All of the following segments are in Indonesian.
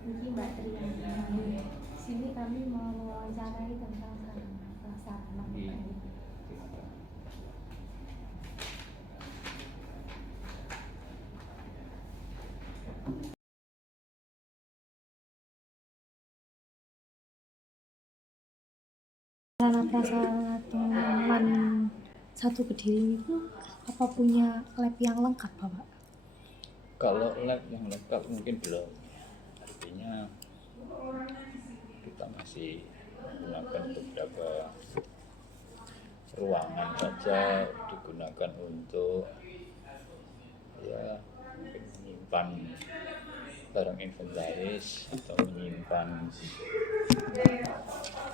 Ini Mbak Triana. Sini kami mau mewawancarai tentang sarana prasarana. Sarana prasarana teman satu Kediri itu apa punya lab yang lengkap, Bapak? Kalau lab yang lengkap mungkin belum. Artinya kita masih menggunakan beberapa ruangan saja digunakan untuk ya menyimpan barang inventaris atau menyimpan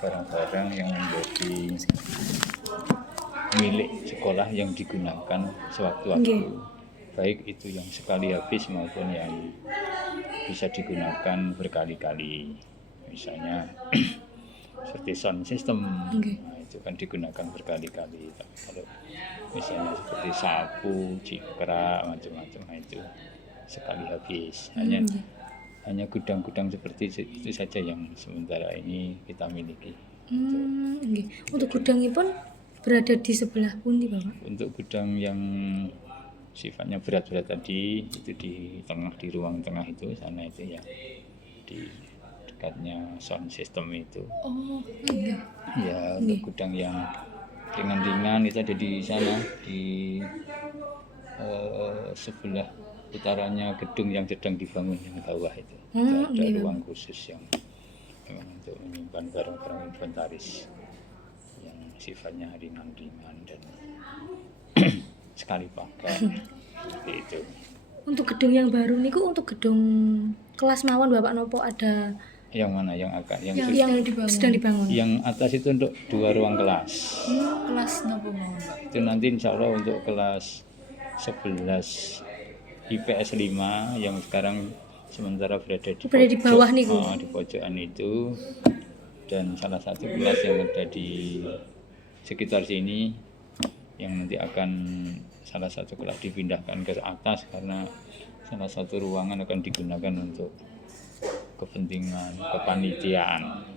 barang-barang yang menjadi milik sekolah yang digunakan sewaktu-waktu, baik itu yang sekali habis maupun yang bisa digunakan berkali-kali. Misalnya seperti sound system, nah, itu kan digunakan berkali-kali. Tapi kalau misalnya seperti sapu, cikrak, macam-macam, nah itu sekali habis. Hanya gudang-gudang seperti itu saja yang sementara ini kita miliki. Untuk gudangnya pun berada di sebelah pundi, Bapak? Untuk gudang yang sifatnya berat-berat tadi itu di tengah, di ruang tengah itu, sana itu ya, di dekatnya sound system itu. Ya, untuk gudang yang ringan-ringan itu ada di sana, di sebelah utaranya gedung yang sedang dibangun yang bawah itu. Ada ruang khusus yang memang untuk menyimpan barang-barang inventaris yang sifatnya ringan-ringan dan sekali pakai. Itu. Untuk gedung yang baru niku untuk gedung kelas mawon Bapak nopo ada yang mana yang sedang dibangun? Yang atas itu untuk 2 ruang kelas. Kelas nopo mawon, Pak? Itu nanti insya Allah untuk kelas 11 IPS 5 yang sekarang sementara berada di bawah niku. Di pojokan itu, dan salah satu kelas yang ada di sekitar sini yang nanti akan salah satu kelas dipindahkan ke atas karena salah satu ruangan akan digunakan untuk kepentingan kepanitiaan.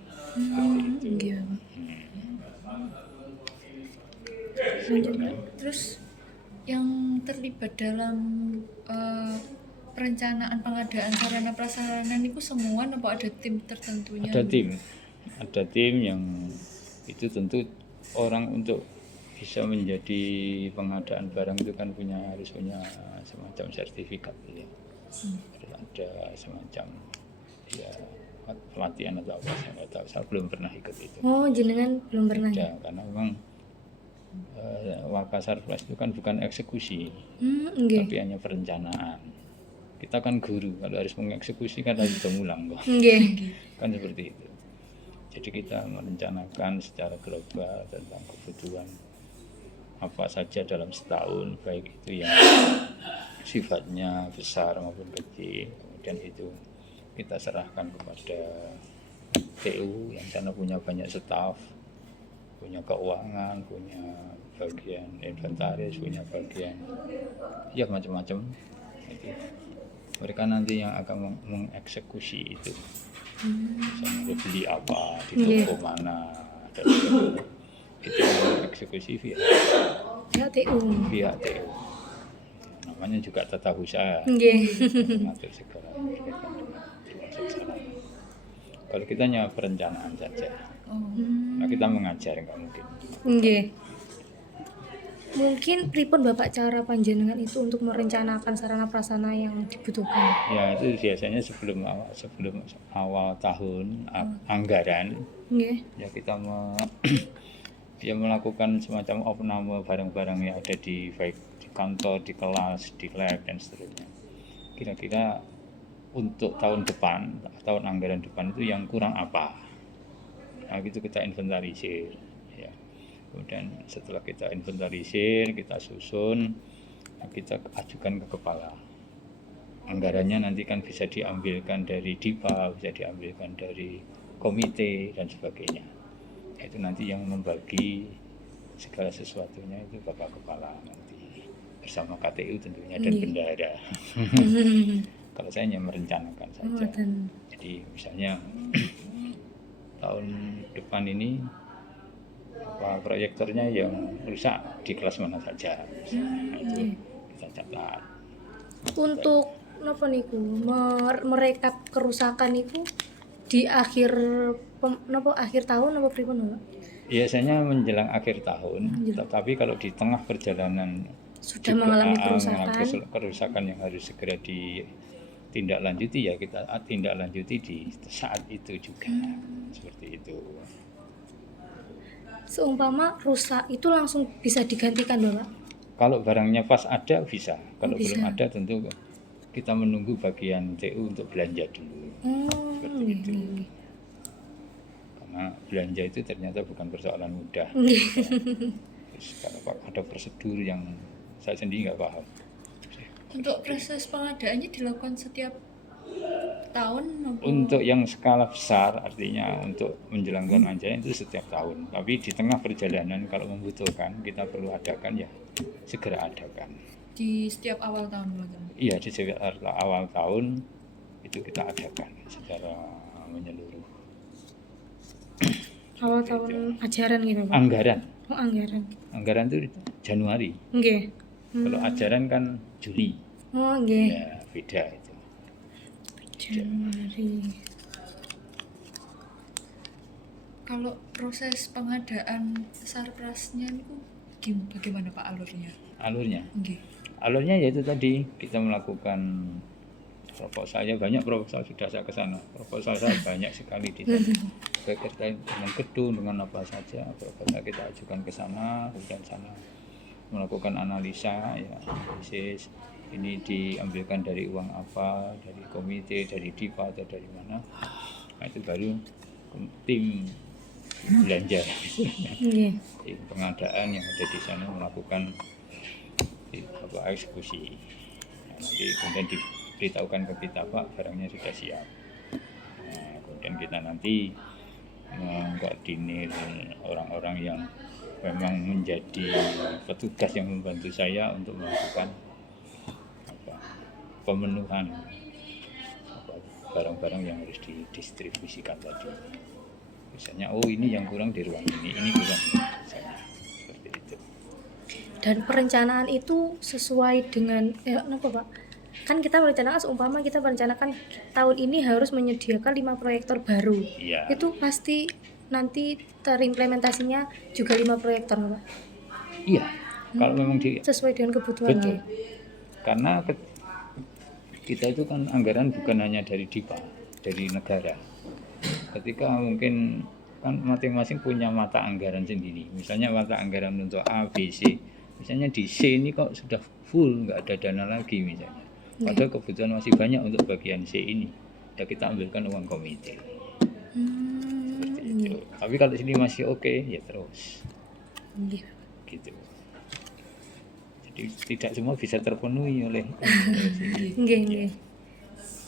Seperti itu. Terus yang terlibat dalam perencanaan pengadaan sarana prasarana itu semua nopo ada tim tertentunya? Ada tim yang itu tentu orang untuk bisa menjadi pengadaan barang itu kan harus punya semacam sertifikat ya. Ada semacam ya pelatihan atau apa, saya nggak tahu, saya belum pernah ikut itu. Jenengan belum pernah? Ya, karena memang Wakasarpras itu kan bukan eksekusi, tapi hanya perencanaan. Kita kan guru, kalau harus mengeksekusi kan harus mengulang kok. Kan seperti itu. Jadi kita merencanakan secara global tentang kebutuhan apa saja dalam setahun, baik itu yang sifatnya besar maupun kecil. Kemudian itu kita serahkan kepada TU yang sana punya banyak staf, punya keuangan, punya bagian inventaris, punya bagian ya macam-macam. Itu mereka nanti yang akan mengeksekusi itu. Misalnya beli apa di toko mana, dan itu eksekusi via TU. Namanya juga tata usaha. Mengatur segala berkaitan dengan termasuk sarana. Kalau kita hanya perencanaan saja. Nah, kita mengajar nggak mungkin. Mungkin pripun Bapak cara panjenengan itu untuk merencanakan sarana prasarana yang dibutuhkan? Ya, itu biasanya sebelum awal tahun anggaran. Ya kita melakukan semacam opname barang-barang yang ada di baik di kantor, di kelas, di lab dan seterusnya. Kira-kira untuk tahun depan, tahun anggaran depan itu yang kurang apa? Nah, itu kita inventarisir. Ya. Kemudian setelah kita inventarisir, kita susun, kita ajukan ke kepala. Anggarannya nanti kan bisa diambilkan dari DIPA, bisa diambilkan dari komite dan sebagainya. Itu nanti yang membagi segala sesuatunya itu Bapak Kepala nanti bersama KTU tentunya dan bendahara. Kalau saya hanya merencanakan saja. Jadi misalnya tahun depan ini proyektornya yang rusak di kelas mana saja, nah, itu kita catat. Untuk napa niku merekap kerusakan itu di akhir akhir tahun apa pripun Pak? Biasanya menjelang akhir tahun, tetapi kalau di tengah perjalanan sudah mengalami kerusakan yang harus segera ditindaklanjuti, ya kita tindak lanjuti di saat itu juga. Seperti itu. Seumpama rusak itu langsung bisa digantikan Bapak? Kalau barangnya pas ada bisa, kalau belum ada tentu kita menunggu bagian TU untuk belanja dulu. Seperti itu. Karena belanja itu ternyata bukan persoalan mudah. Terus kalau ada prosedur yang saya sendiri nggak paham. Untuk proses pengadaannya dilakukan setiap tahun? Untuk yang skala besar, artinya untuk menjelang tahun ajaran itu setiap tahun. Tapi di tengah perjalanan kalau membutuhkan kita perlu adakan, ya segera adakan. Di setiap awal tahun Bapak? Iya, di setiap awal tahun itu kita adakan secara menyeluruh. Awal tahun ajaran gitu Pak? Anggaran. Oh, anggaran. Anggaran itu Januari. Nggih. Kalau ajaran kan Juli. Oh, nggih. Ya, beda itu. Januari. Kalau proses pengadaan sarprasnya itu bagaimana Pak alurnya? Alurnya? Nggih. Alurnya yaitu tadi kita melakukan proposal, ya banyak proposal sudah saya ke sana. Proposal saya banyak sekali di sana. Terkait dengan gedung, dengan apa saja, proposal kita ajukan ke sana, kemudian sana melakukan analisa, ya analisis ini diambilkan dari uang apa, dari komite, dari DIPA atau dari mana. Nah, itu baru tim belanja, tim pengadaan yang ada di sana melakukan eksekusi. Nah, nanti kemudian diberitahukan ke kita, Pak, barangnya sudah siap. Nah, kemudian kita nanti mengkoordinir orang-orang yang memang menjadi petugas yang membantu saya untuk melakukan pemenuhan barang-barang yang harus didistribusikan tadi. Misalnya, oh ini yang kurang di ruang ini kurang, misalnya seperti itu. Dan perencanaan itu sesuai dengan apa Pak? Kan kita merencanakan, seumpama kita merencanakan tahun ini harus menyediakan 5 proyektor baru. Ya. Itu pasti nanti terimplementasinya juga 5 proyektor Pak? Iya. Kalau memang sesuai dengan kebutuhan. Betul. Karena kita itu kan anggaran bukan hanya dari DIPA, dari negara. Ketika mungkin kan masing-masing punya mata anggaran sendiri. Misalnya mata anggaran untuk A, B, C. Misalnya di C ini kok sudah full, nggak ada dana lagi misalnya. Padahal kebutuhan masih banyak untuk bagian C ini. Ya kita ambilkan uang komite. Seperti itu. Tapi kalau sini masih oke, ya terus. Gitu. Jadi tidak semua bisa terpenuhi oleh Nggih.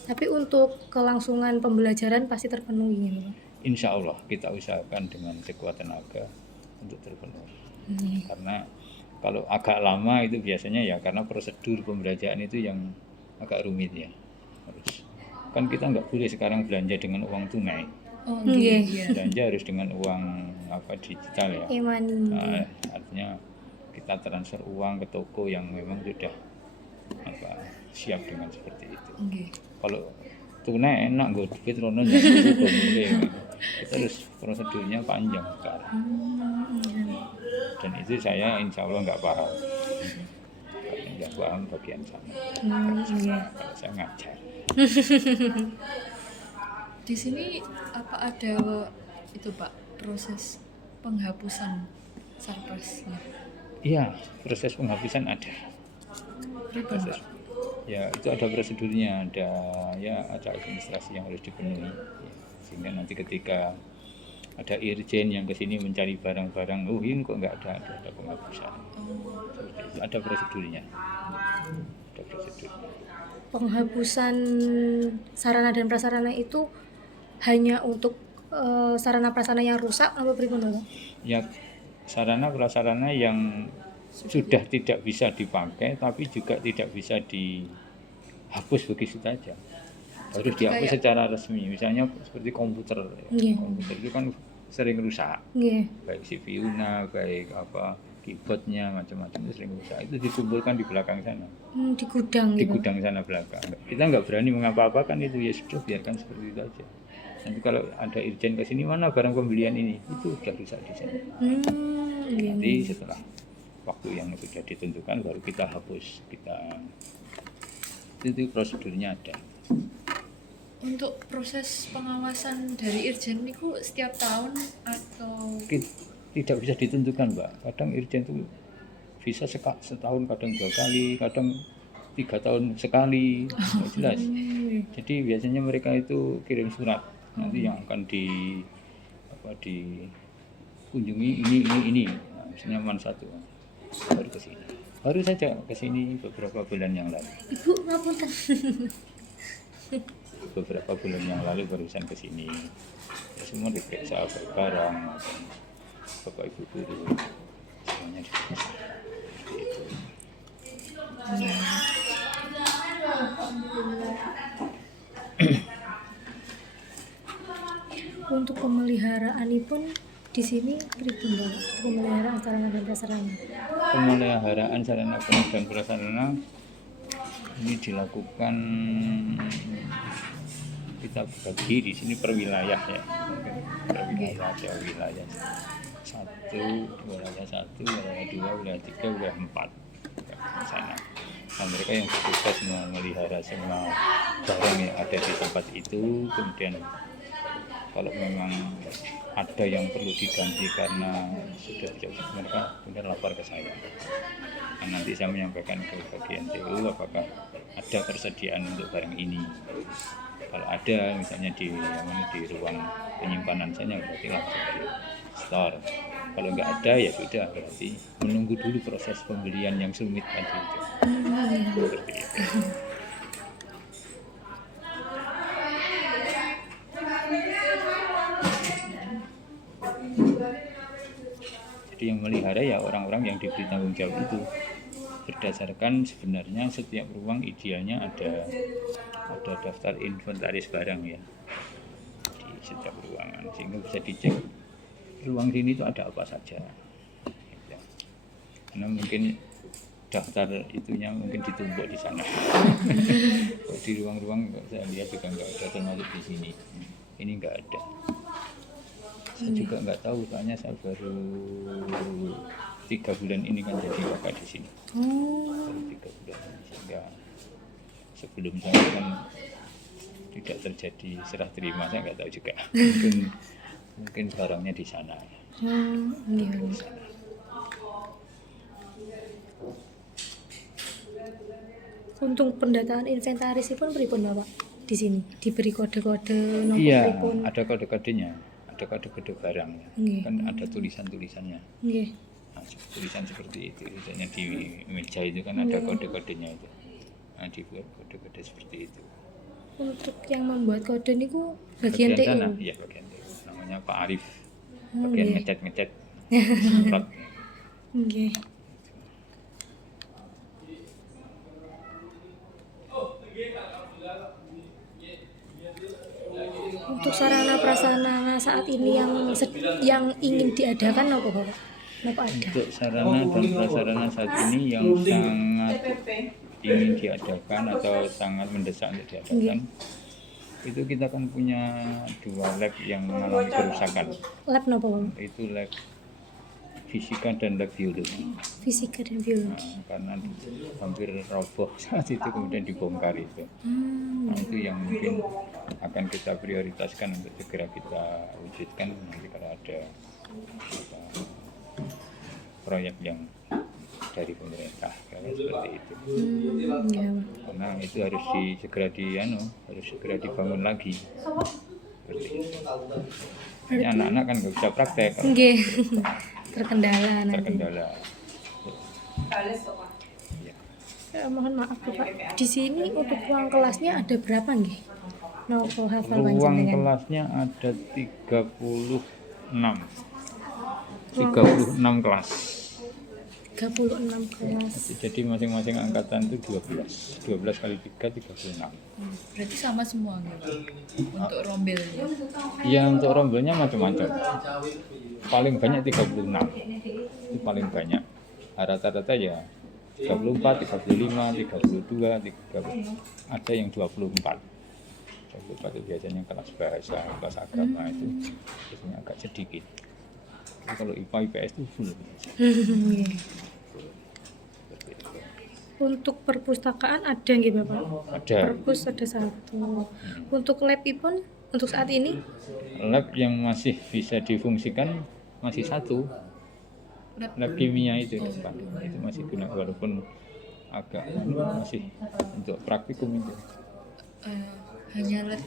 Tapi untuk kelangsungan pembelajaran pasti terpenuhi gitu Pak? Insya Allah kita usahakan dengan sekuat tenaga untuk terpenuhi. Karena kalau agak lama itu biasanya ya karena prosedur pembelajaran itu yang agak rumit ya. Harus kan kita nggak boleh sekarang belanja dengan uang tunai. Belanja harus dengan uang digital ya. Nah, artinya kita transfer uang ke toko yang memang sudah siap dengan seperti itu. Kalau tunai enak, gue duit rono kita harus prosedurnya panjang sekarang. Dan itu saya insya Allah nggak paham. Nggak paham bagian sana. Kalau saya ngajar. Di sini apa ada itu Pak proses penghapusan sarprasnya? Iya, proses penghapusan ada. Proses, ya itu ada prosedurnya, ada administrasi yang harus dipenuhi. Sehingga nanti ketika ada irjen yang kesini mencari barang-barang, oh ini kok nggak ada penghapusan. Ada prosedurnya. Penghapusan sarana dan prasarana itu hanya untuk sarana prasarana yang rusak atau bagaimana? Ya, sarana prasarana yang sudah tidak bisa dipakai tapi juga tidak bisa hapus begitu saja. Harus dihapus secara resmi. Misalnya seperti komputer. Komputer itu kan sering rusak. Baik CPU-nya, baik keyboardnya, macam-macam itu sering rusak. Itu dikumpulkan di belakang sana. Di gudang di gudang sana belakang. Kita nggak berani mengapa-apakan itu, ya sudah biarkan seperti itu aja. Nanti kalau ada irjen ke sini, mana barang pembelian ini, itu sudah rusak di sana. Nanti setelah waktu yang sudah ditentukan baru kita hapus, itu prosedurnya ada. Untuk proses pengawasan dari irjen itu setiap tahun atau tidak bisa ditentukan, Mbak. Kadang irjen itu bisa setahun, kadang 2 kali, kadang 3 tahun sekali, nggak jelas. Jadi biasanya mereka itu kirim surat nanti yang akan dikunjungi ini. Nah, misalnya satu baru ke sini. Baru saja ke sini beberapa bulan yang lalu. Ibu ngapunten. Beberapa bulan yang lalu barusan ke sini. Semua diperiksa barang, Bapak Ibu guru, semuanya diperiksa. Untuk pemeliharaan pun di sini pripun Bapak? Pemeliharaan sarana dan prasarana. Pemeliharaan sarana dan prasarana ini dilakukan, kita bagi di sini per wilayah ya. Per wilayah ada wilayah 1, wilayah 2, wilayah 3, wilayah 4 di sana. Nah, mereka yang bertugas memelihara semua barang yang ada di tempat itu. Kemudian kalau memang ada yang perlu diganti karena sudah tidak, mereka kemudian lapor ke saya. Nah, nanti saya menyampaikan ke bagian TU apakah ada persediaan untuk barang ini. Kalau ada misalnya di ruang penyimpanan saya, berarti langsung di store. Kalau nggak ada ya sudah, berarti menunggu dulu proses pembelian yang rumit tadi itu. Seperti itu. Jadi yang melihara ya orang-orang yang diberi tanggung jawab itu, berdasarkan sebenarnya setiap ruang idealnya ada daftar inventaris barang ya di setiap ruangan, sehingga bisa dicek ruang sini itu ada apa saja. Karena mungkin daftar itunya mungkin ditumpuk di sana. Di ruang-ruang saya lihat juga nggak ada, termasuk di sini. Ini nggak ada. Saya juga nggak tahu, soalnya saya baru 3 bulan ini kan jadi kakak di sini. Baru 3 bulan, sehingga sebelum saya kan tidak terjadi serah terima, saya nggak tahu juga. Mungkin barangnya di sana. Di sana. Untuk pendataan inventaris pun pripun Bapak? Di sini diberi kode-kode nomor pripun? Iya, ada kode-kodenya, ada kode-kode barang. Kan ada tulisan-tulisannya. Nah, tulisan seperti itu, misalnya di meja itu kan ada kode-kodenya itu. Nah, dibuat kode-kode seperti itu. Untuk yang membuat kode niku bagian TU. Sana, iya bagian TU. Namanya Pak Arif. Bagian ngecat-ngecat surat. Untuk sarana prasarana saat ini yang ingin diadakan apa Bapak? Untuk sarana dan prasarana saat ini yang sangat ingin diadakan atau sangat mendesak untuk diadakan, itu kita kan punya 2 lab yang mengalami kerusakan. Lab apa Bapak? Itu lab fisika dan lab biologi. Fisika dan biologi. Nah, karena hampir roboh saat itu, kemudian dibongkar itu. Nah, itu yang mungkin akan kita prioritaskan untuk segera kita wujudkan nanti kalau ada proyek yang dari pemerintah, seperti itu. Karena itu harus segera dibangun lagi. Seperti itu. Anak-anak kan nggak bisa praktek. Terkendala. Ya. Mohon maaf Bapak, di sini untuk ruang kelasnya ada berapa nggih? Ruang kelasnya ada 36 kelas. 36 kelas. Jadi masing-masing angkatan itu 12 kali 3, 36. Berarti sama semua gitu untuk rombelnya. Ya untuk rombelnya macam-macam. Paling banyak 36. Itu paling banyak. Rata-rata ya 34, 35, 32, 30. Ada yang 24. 24 itu biasanya kelas bahasa, kelas agama itu biasanya agak sedikit. Tapi kalau IPA, IPS itu full. Untuk perpustakaan ada nggih Bapak? Ada. Perpus ada 1. Untuk lab IPON untuk saat ini? Lab yang masih bisa difungsikan masih 1. Lab kimia itu depan. Itu masih guna walaupun agak masih untuk praktikum itu. Hanya lab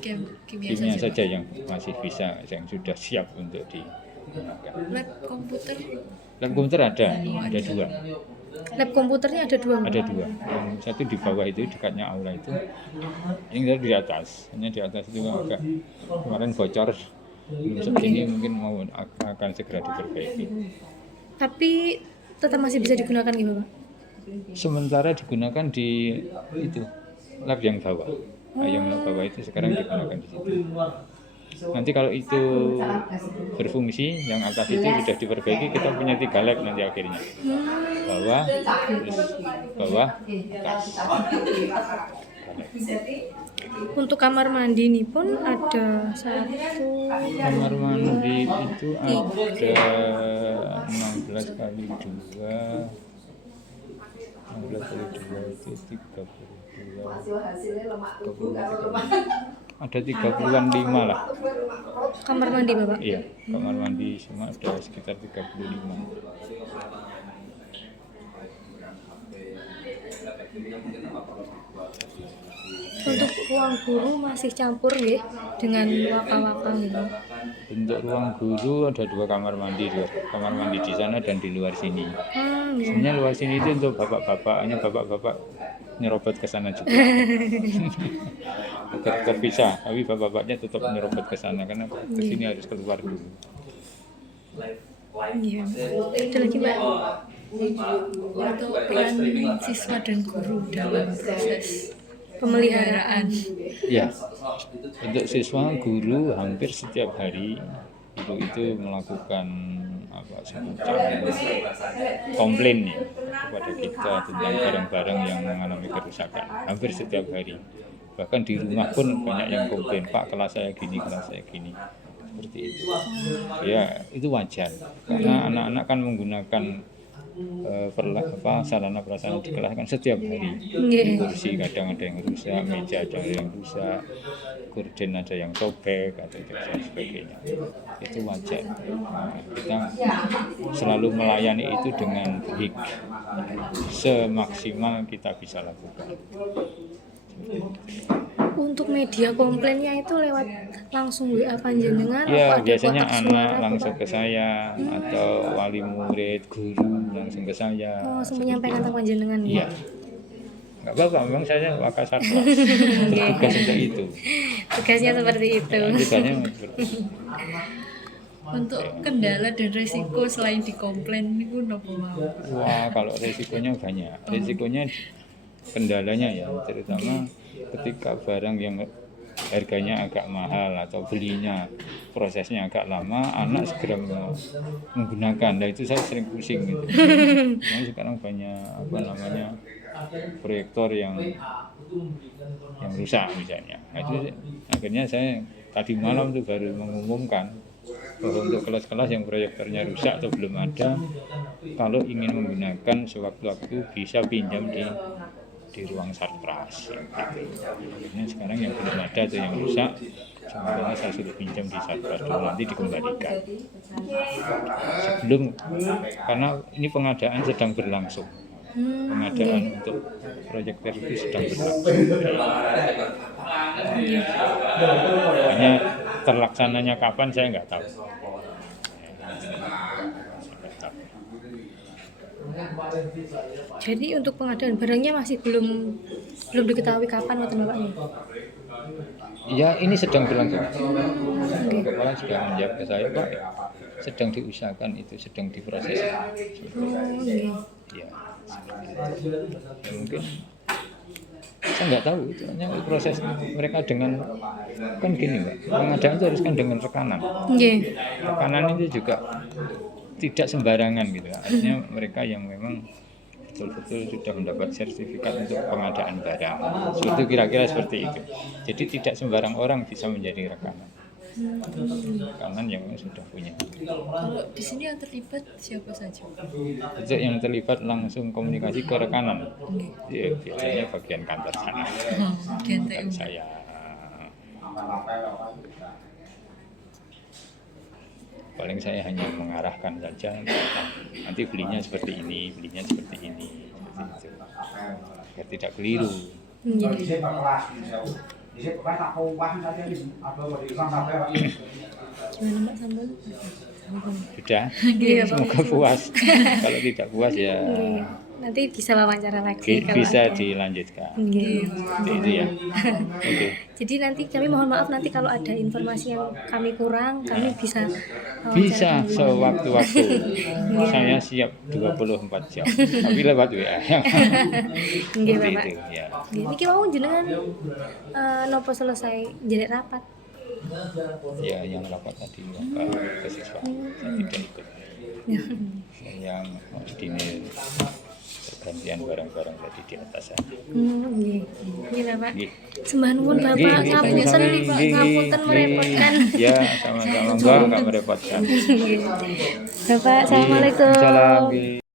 kimia saja yang masih bisa, yang sudah siap untuk digunakan. Lab komputer? Lab komputer ada 2. Lab komputernya ada 2. Ada 2. Yang satu di bawah itu dekatnya aula itu, yang di atas. Hanya di atas itu agak kemarin bocor. Belum segini mungkin mau akan segera diperbaiki. Tapi tetap masih bisa digunakan gitu Pak? Sementara digunakan di itu lab yang bawah. Yang bawah itu sekarang digunakan di situ. Nanti kalau itu berfungsi, yang atas itu sudah diperbaiki, kita punya 3 lab nanti akhirnya. Bawah, terus bawah, atas. Untuk kamar mandi ini pun ada 1. Kamar mandi itu ada 16 kali 2. 16 kali 2 itu 32. Ada 30-an 5 lah. Kamar mandi Bapak? Iya, kamar mandi semua ada sekitar 35. Untuk ruang guru masih campur ya dengan waka-waka gitu. Untuk ruang guru ada 2 kamar mandi, kamar mandi di sana dan di luar sini. Ya. Sebenarnya luar sini itu untuk bapak-bapaknya, bapak-bapak nyerobot ke sana juga. Terpisah, tapi bapak-bapaknya tetap nyerobot ke sana karena ke sini harus keluar dulu. Iya. Ada lagi Mbak? Untuk peran siswa dan guru dalam proses Pemeliharaan. Ya, untuk siswa guru hampir setiap hari itu melakukan semacam komplain ya kepada kita tentang barang-barang yang mengalami kerusakan hampir setiap hari. Bahkan di rumah pun banyak yang komplain, Pak kelas saya gini, seperti itu. Ya itu wajar karena anak-anak kan menggunakan sarana prasarana di kelas kan setiap hari. Kursi kadang ada yang rusak, meja ada yang rusak, gorden ada yang sobek atau dan sebagainya. Itu wajar. Nah, kita selalu melayani itu dengan baik, semaksimal kita bisa lakukan. Untuk media komplainnya itu lewat langsung WA panjenengan? Ya biasanya anak langsung ke saya atau wali murid, guru langsung ke saya. Langsung menyampaikan ke panjenengan Iya. ya? Nggak apa-apa, memang saya wakasatwa. Tugas untuk itu. Tugasnya seperti itu. Ya, tugasnya seperti itu. Untuk kendala dan resiko selain dikomplain itu nopo mau? Wah, kalau resikonya banyak. Resikonya kendalanya ya, terutama ketika barang yang harganya agak mahal atau belinya prosesnya agak lama, anak segera menggunakan. Nah itu saya sering pusing gitu. Nah, sekarang banyak proyektor yang rusak misalnya. Nah, itu akhirnya saya tadi malam tuh baru mengumumkan bahwa untuk kelas-kelas yang proyektornya rusak atau belum ada, kalau ingin menggunakan sewaktu-waktu bisa pinjam di ruang sarpras gitu. Nah, sekarang yang belum ada atau yang rusak, sebenarnya saya sudah pinjam di sarpras dulu, nanti dikembalikan. Sebelum, karena ini pengadaan sedang berlangsung. Pengadaan untuk proyektor itu sedang berlangsung. Hanya terlaksananya kapan saya nggak tahu. Jadi untuk pengadaan barangnya masih belum diketahui kapan waktu Bapak nih? Ya ini sedang berlangsung. Kepala sudah menjawab ke saya, Pak, sedang diusahakan itu, sedang diproses. Nggih. Ya, ya mungkin saya nggak tahu itu hanya proses mereka dengan kan gini Mbak, pengadaan itu harus kan dengan rekanan. Nggih. Rekanan itu juga tidak sembarangan gitu. Artinya mereka yang memang betul-betul sudah mendapat sertifikat untuk pengadaan barang. Suatu kira-kira seperti itu. Jadi tidak sembarang orang bisa menjadi rekanan. Rekanan yang sudah punya. Kalau di sini yang terlibat siapa saja? Itu yang terlibat langsung komunikasi ke rekanan. Ya, biasanya bagian kantor sana. Bagian Dan TU. saya paling saya hanya mengarahkan saja, nanti belinya seperti ini, seperti itu, agar tidak keliru. Nggih. Gimana Mbak sambal? Sudah, Iya, Pak. semoga puas. Kalau tidak puas ya Nggih. Nanti bisa wawancara lagi kalau bisa ada. dilanjutkan. Nggih. Seperti itu ya. Oke. Jadi nanti kami mohon maaf nanti kalau ada informasi yang kami kurang, kami bisa Bisa wawancara kembali. sewaktu-waktu. Saya siap 24 jam. Tapi lewat WA. Nggih, Seperti Bapak. itu ya. Nggih, niki mau jenengan nopo selesai jadi rapat. Ya yang rapat tadi ke siswa saya tidak ikut. Yang koordinir pergantian barang-barang tadi di atas sana. Nggih. Nggih, Bapak. Nggih. Sembah nuwun Bapak, Nggih, ngapunten nih Pak, nggih, ngapunten nggih. merepotkan. Ya, sama-sama enggak merepotkan. Nggih. Bapak, assalamualaikum. Salam.